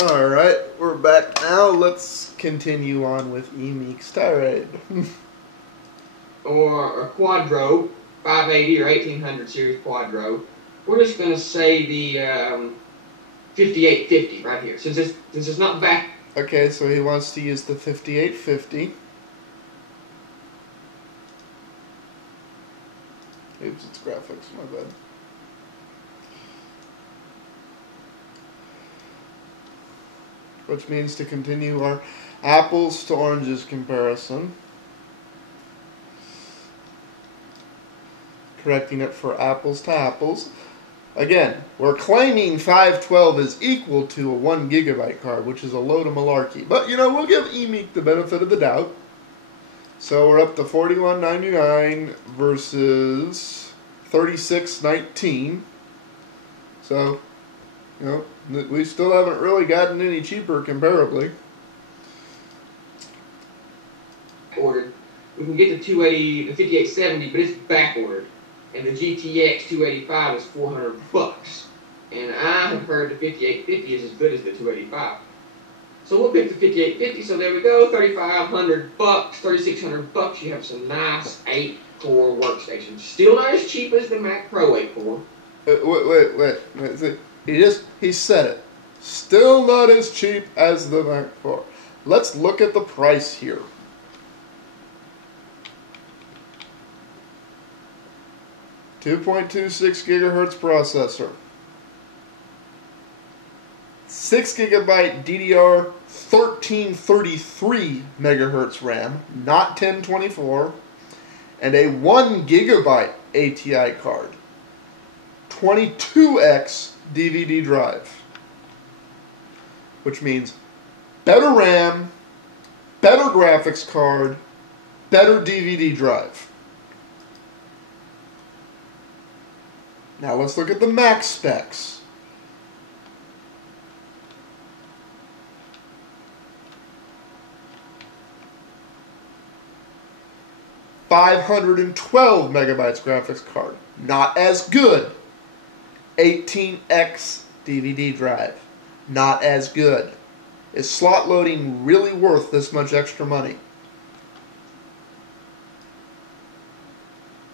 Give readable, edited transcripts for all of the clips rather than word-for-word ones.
Alright, we're back now. Let's continue on with Emeek's tirade. Or a Quadro, 580 or 1800 series Quadro. We're just going to say the 5850 right here, since it's not back. Okay, so he wants to use the 5850. Oops, it's graphics, my bad. Which means to continue our apples to oranges comparison. Correcting it for apples to apples. Again, we're claiming 512 is equal to a 1 gigabyte card, which is a load of malarkey. But, you know, we'll give Emeek the benefit of the doubt. So we're up to $41.99 versus $36.19. So, you know, we still haven't really gotten any cheaper comparably. Ordered. We can get the 280, the 5870, but it's back ordered. And the GTX 285 is $400. And I have heard the 5850 is as good as the 285. So we'll pick the 5850. So there we go, $3,500, $3,600. You have some nice 8-core workstations. Still not as cheap as the Mac Pro 8-core. Wait. He said it. Still not as cheap as the Mac Pro. Let's look at the price here. .26 gigahertz processor. 6 gigabyte DDR 1333 megahertz RAM, not 1024, and a 1 gigabyte ATI card. 22x DVD drive, which means better RAM, better graphics card, better DVD drive. Now let's look at the Mac specs. .512 megabytes graphics card, not as good. 18x DVD drive, not as good. Is slot loading really worth this much extra money?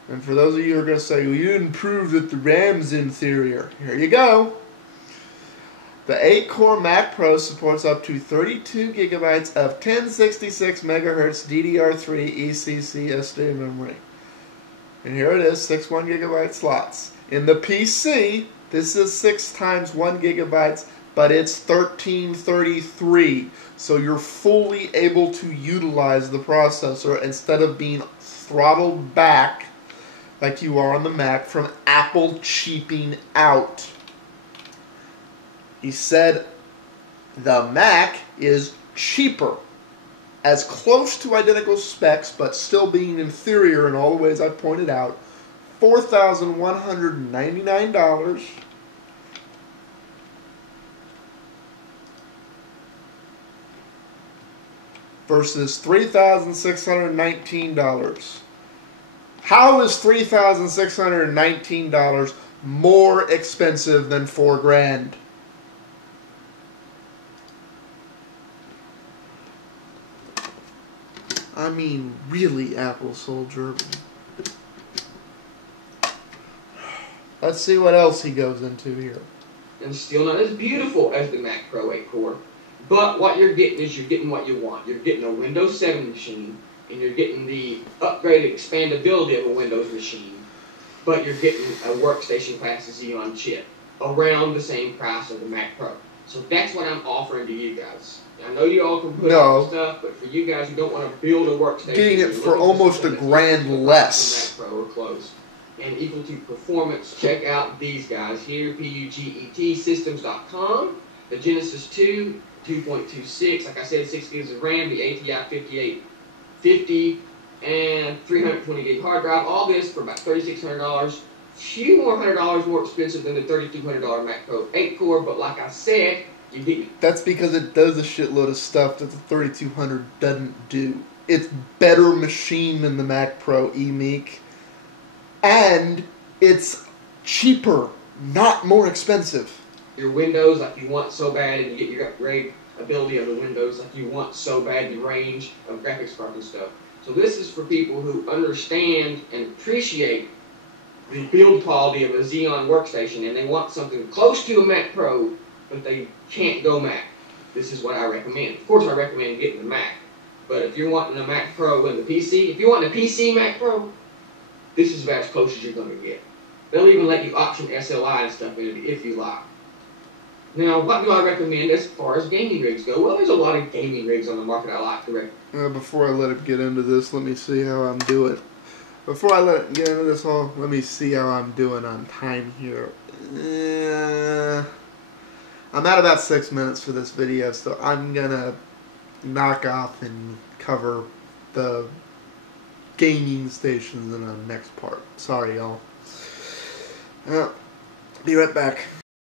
And for those of you who are going to say, well, you didn't prove that the RAM's inferior. Here you go. The 8-core Mac Pro supports up to 32 gigabytes of 1066 megahertz DDR3 ECC SD memory. And here it is, 6 1 gigabyte slots. In the PC, this is 6 times 1 gigabytes, but it's 1333. So you're fully able to utilize the processor instead of being throttled back like you are on the Mac from Apple cheaping out. He said the Mac is cheaper, as close to identical specs, but still being inferior in all the ways I pointed out. $4,199 versus $3,619. How is $3,619 more expensive than $4 grand? I mean, really, AppleSoldier. Let's see what else he goes into here. And still not as beautiful as the Mac Pro 8-core. But what you're getting is you're getting what you want. You're getting a Windows 7 machine, and you're getting the upgraded expandability of a Windows machine. But you're getting a workstation class Xeon chip around the same price of the Mac Pro. So that's what I'm offering to you guys. I know you all can put out stuff, but for you guys who don't want to build a workstation, getting it for almost $1 grand less. Mac Pro or close. And equal to performance, check out these guys here, PUGETsystems.com, the Genesis 2, 2.26, like I said, 6 gigs of RAM, the ATI 5850, and 320 gig hard drive. All this for about $3,600. Few more $100 more expensive than the $3,200 Mac Pro 8-core, but like I said, you get it. That's because it does a shitload of stuff that the 3200 doesn't do. It's better machine than the Mac Pro Emeek, and it's cheaper, not more expensive. your windows like you want so bad, and you get your upgrade ability of the windows like you want so bad, the range of graphics cards and stuff. So this is for people who understand and appreciate the build quality of a Xeon workstation, and they want something close to a Mac Pro, but they can't go Mac. This is what I recommend. Of course, I recommend getting the Mac, but if you're wanting a Mac Pro and the PC, if you want a PC Mac Pro, this is about as close as you're going to get. They'll even let you option SLI and stuff in it if you like. Now, what do I recommend as far as gaming rigs go? Well, there's a lot of gaming rigs on the market I like to recommend. Before I let it get into this, let me see how I'm doing. Before I let it get into this all, let me see how I'm doing on time here. I'm at about 6 minutes for this video, so I'm gonna knock off and cover the gaming stations in the next part. Sorry, y'all. Be right back.